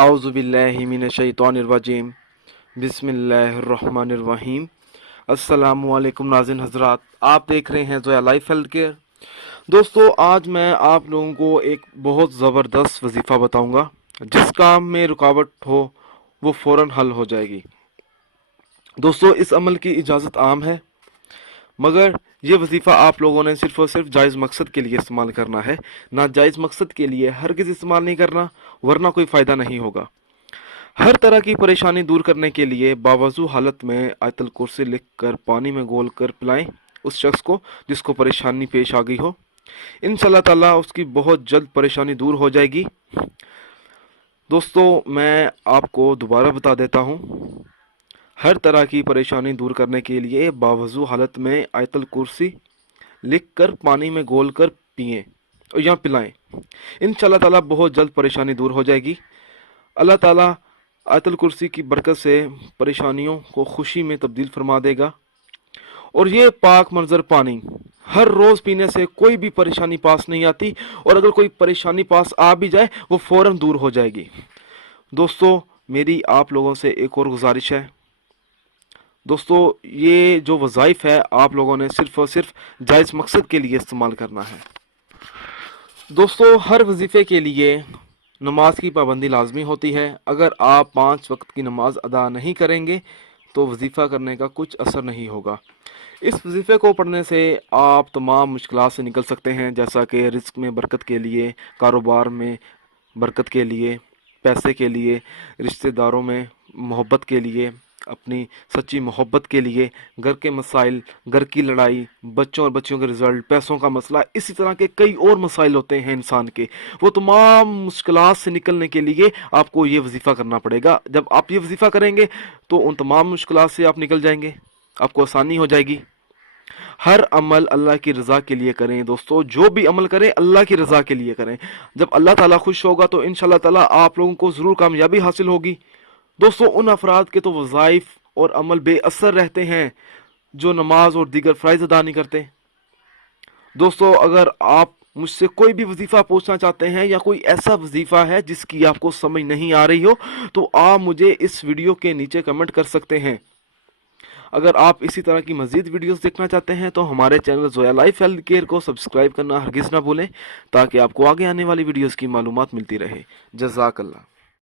आउज़ुबिल्लाहि मिनश्शैतानिर्रजीम बिस्मिल्लाहिर्रहमानिर्रहीम। अस्सलामुअलैकुम नाज़रीन हज़रात, आप देख रहे हैं जोया लाइफ हेल्थ केयर। दोस्तों, आज मैं आप लोगों को एक बहुत ज़बरदस्त वजीफ़ा बताऊंगा। जिस काम में रुकावट हो वो फ़ौरन हल हो जाएगी। दोस्तों, इस अमल की इजाज़त आम है, मगर ये वजीफ़ा आप लोगों ने सिर्फ़ और सिर्फ जायज़ मकसद के लिए इस्तेमाल करना है। नाजायज़ मकसद के लिए हरगिज़ इस्तेमाल नहीं करना, वरना कोई फ़ायदा नहीं होगा। हर तरह की परेशानी दूर करने के लिए बावजू हालत में आयतल कुर्सी लिख कर पानी में घोल कर पिलाएं उस शख्स को जिसको परेशानी पेश आ गई हो। इंशाल्लाह ताला उसकी बहुत जल्द परेशानी दूर हो जाएगी। दोस्तों, मैं आपको दोबारा बता देता हूँ, हर तरह की परेशानी दूर करने के लिए बावजू हालत में आयतल कुर्सी लिख कर पानी में घोल कर पिएँ या पिलाएं। इंशाल्लाह ताला बहुत जल्द परेशानी दूर हो जाएगी। अल्लाह ताला आयतल कुर्सी की बरकत से परेशानियों को खुशी में तब्दील फरमा देगा। और ये पाक मंजर पानी हर रोज़ पीने से कोई भी परेशानी पास नहीं आती, और अगर कोई परेशानी पास आ भी जाए वो फ़ौरन दूर हो जाएगी। दोस्तों, मेरी आप लोगों से एक और गुजारिश है। दोस्तों, ये जो वज़ाइफ है आप लोगों ने सिर्फ़ और सिर्फ जायज़ मकसद के लिए इस्तेमाल करना है। दोस्तों, हर वजीफ़े के लिए नमाज की पाबंदी लाजमी होती है। अगर आप 5 वक्त की नमाज अदा नहीं करेंगे तो वजीफ़ा करने का कुछ असर नहीं होगा। इस वजीफ़े को पढ़ने से आप तमाम मुश्किलात से निकल सकते हैं, जैसा कि रिज़्क में बरकत के लिए, कारोबार में बरकत के लिए, पैसे के लिए, रिश्तेदारों में मोहब्बत के लिए, अपनी सच्ची मोहब्बत के लिए, घर के मसाइल, घर की लड़ाई, बच्चों और बच्चियों के रिज़ल्ट, पैसों का मसला, इसी तरह के कई और मसाइल होते हैं इंसान के। वो तमाम मुश्किलात से निकलने के लिए आपको ये वजीफ़ा करना पड़ेगा। जब आप ये वजीफ़ा करेंगे तो उन तमाम मुश्किलात से आप निकल जाएंगे, आपको आसानी हो जाएगी। हर अमल अल्लाह की रज़ा के लिए करें। दोस्तों, जो भी अमल करें अल्लाह की रज़ा के लिए करें। जब अल्लाह ताला खुश होगा तो इंशाल्लाह ताला आप लोगों को ज़रूर कामयाबी हासिल होगी। दोस्तों, उन अफराद के तो वज़ाइफ और अमल बेअसर रहते हैं जो नमाज और दीगर फ़राइज़ अदा नहीं करते। दोस्तों, अगर आप मुझसे कोई भी वजीफ़ा पूछना चाहते हैं या कोई ऐसा वजीफ़ा है जिसकी आपको समझ नहीं आ रही हो, तो आप मुझे इस वीडियो के नीचे कमेंट कर सकते हैं। अगर आप इसी तरह की मज़ीद वीडियोस देखना चाहते हैं तो हमारे channel Zoya life health care को सब्सक्राइब करना हरगिज़ ना भूलें, ताकि आपको आगे आने वाली वीडियोस की मालूमात मिलती रहे। जज़ाकल्लाह।